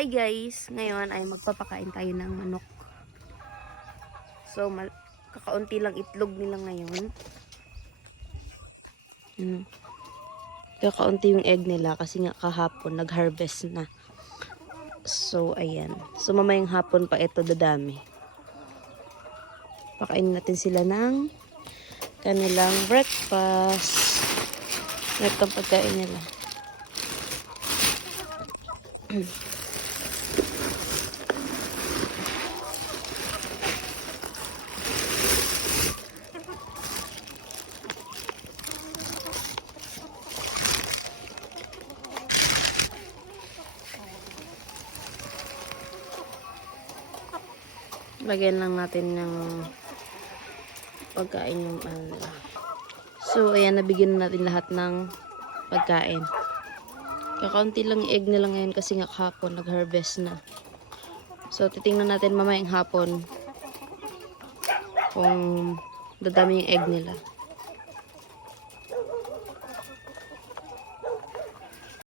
Hi guys, ngayon ay magpapakain tayo ng manok. So, kakaunti lang itlog nila ngayon. Kakaunti yung egg nila kasi nga kahapon nag-harvest na. So, ayan. So, mamayang hapon pa ito dadami. Pakainin natin sila ng kanilang breakfast. Ito ang pagkain nila. Lagyan lang natin ng pagkain yung ano. So, ayan, nabigyan na natin lahat ng pagkain. Kakaunti lang yung egg nila ngayon kasi nga kahapon nag-harvest na. So, titingnan natin mamayang hapon kung dadami yung egg nila.